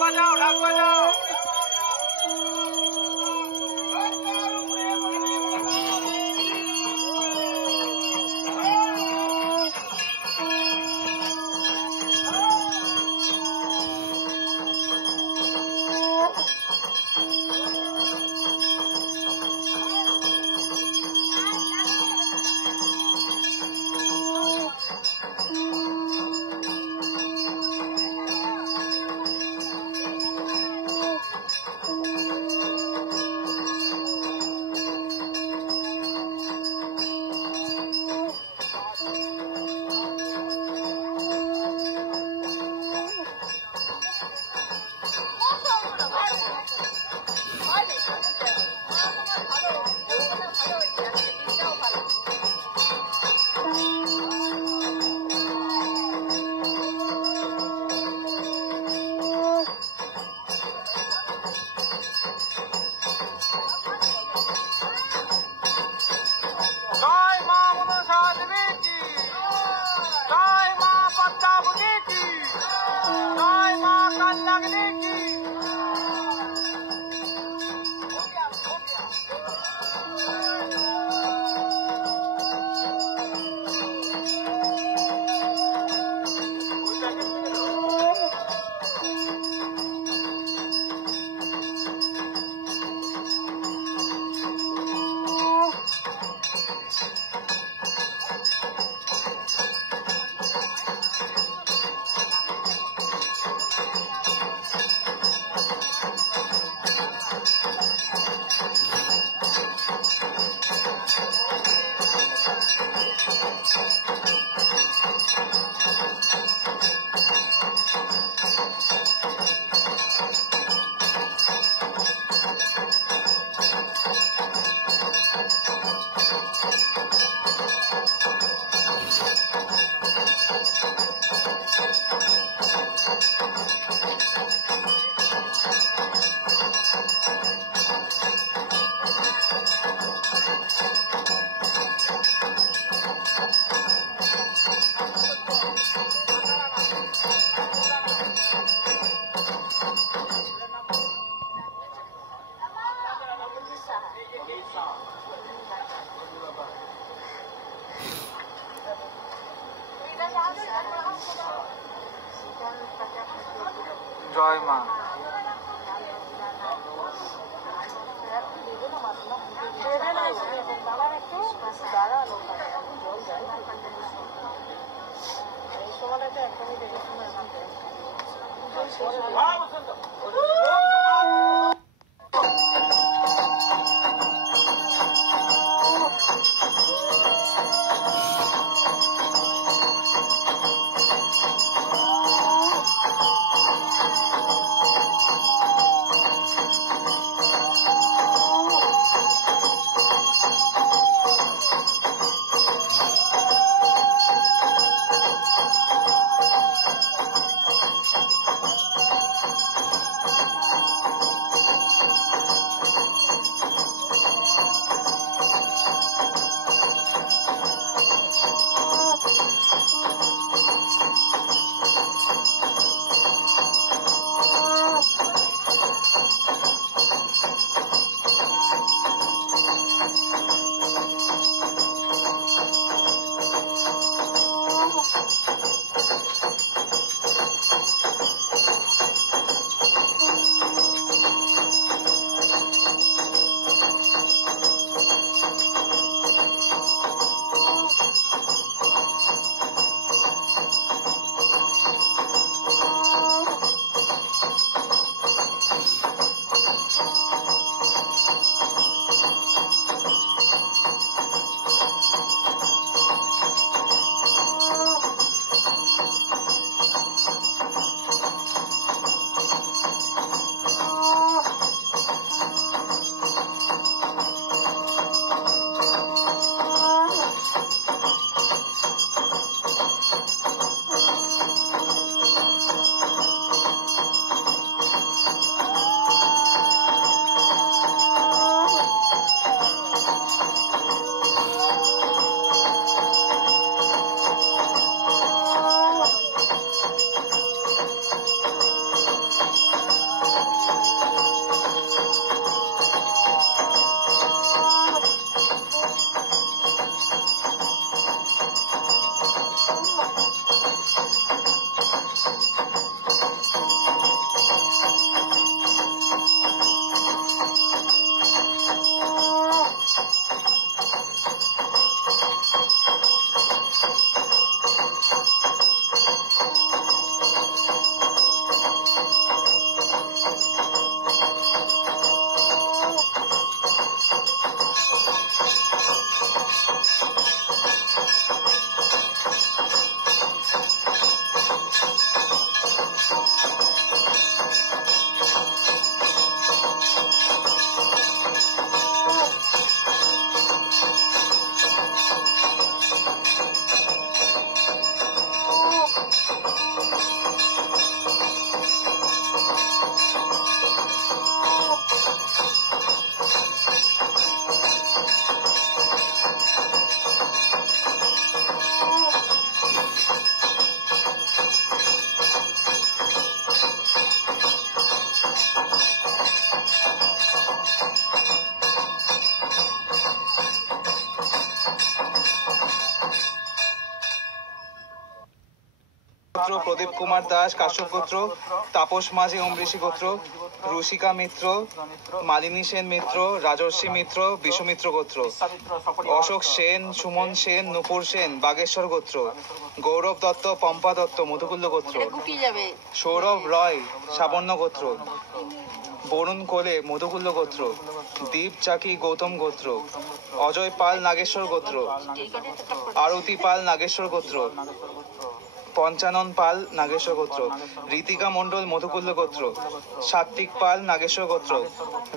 बजाओ ढाक बजाओ। জয় মা। গোত্র প্রদীপ কুমার দাস কাশ্যপ গোত্র, তাপস মাঝি অমৃষি গোত্র, রুষিকা মিত্র, মালিনী সেন মিত্র, রাজর্ষি মিত্র, বিশ্বমিত্র গোত্র, অশোক সেন, সুমন সেন, নুপুর সেন বাগেশ্বর গোত্র, গৌরব দত্ত, পম্পা দত্ত মধুকুল্ল গোত্র, সৌরভ রয় সাবর্ণ গোত্র, বরুণ কোলে মধুকুল্ল গোত্র, দীপ চাকি গৌতম গোত্র, অজয় পাল নাগেশ্বর গোত্র, আরতি পাল নাগেশ্বর গোত্র, পঞ্চানন পাল নাগেশ্বর গোত্র, ঋতিকা মণ্ডল মধুকুল্ল গোত্র, সাত্বিক পাল নাগেশ্বর গোত্র,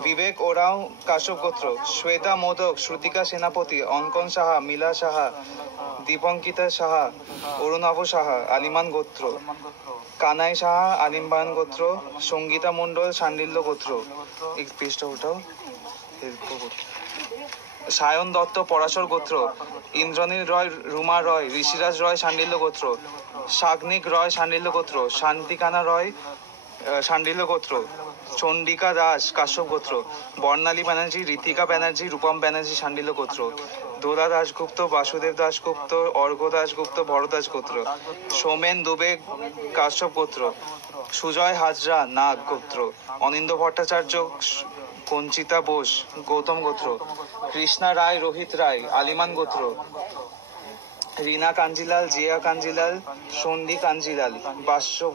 বিবেক ওরাও কাশ্যপ গোত্র, শ্বেতা মোদক শ্রুতিকা সেনাপতি, অঙ্কন সাহা, মিলা সাহা, দীপঙ্কিতা সাহা, অরুণাভ সাহা আলিমান গোত্র, কানাই সাহা আলিমবান গোত্র, সঙ্গীতা মণ্ডল সান্ডিল্য গোত্র, এই পেজটা ওঠাও, সায়ন দত্ত পরাশর গোত্র, ইন্দ্রনীল রয় রুমা রয়, ঋষিরাজ রয় সান্ডিল্য গোত্র, সাগ্নিক রয় সান্ডিল্য গোত্র, শান্তিকানা রয় সান্ডিল্য গোত্র, চণ্ডিকা দাস কাশ্যপ গোত্র, বর্ণালী ব্যানার্জি, ঋতিকা ব্যানার্জি, রূপম ব্যানার্জি সান্ডিল্য গোত্র, দোলা দাশগুপ্ত, বাসুদেব দাশগুপ্ত, অর্ঘ দাশগুপ্ত ভরদাস গোত্র, সোমেন দুবে কাশ্যপ গোত্র, সুজয় হাজরা নাগ গোত্র, অনিন্দ ভট্টাচার্য কঞ্চিতা বোস গৌতম গোত্র, কৃষ্ণা রায় রোহিত রায় আলিমান গোত্র, রীনা কাঞ্জিলাল, জিয়া কাঞ্জিলাল, সন্ধি কাঞ্জিলাল বাসব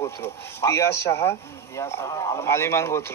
গোত্র, পিয়াস সাহা আলিমান গোত্র।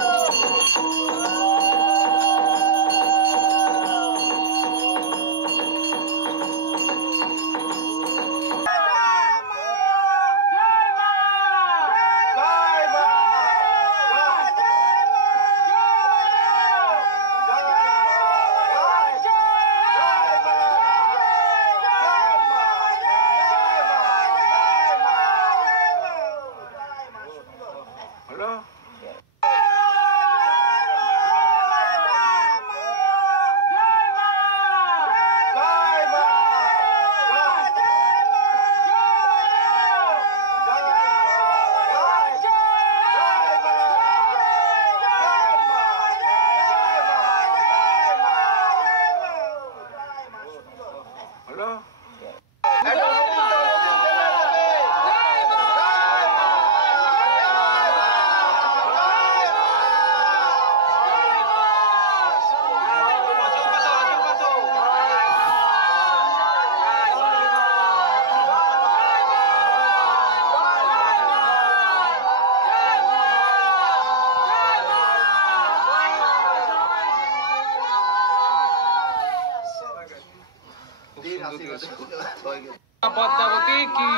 পদ্মাবতী কি,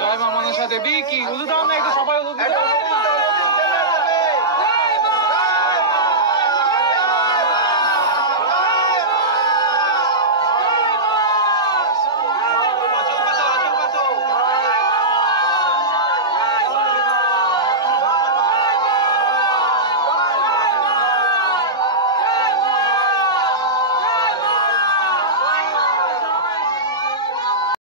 জয় মা মনসা দেবী কি, উলু দাও না একটু সবাই উলু দাও।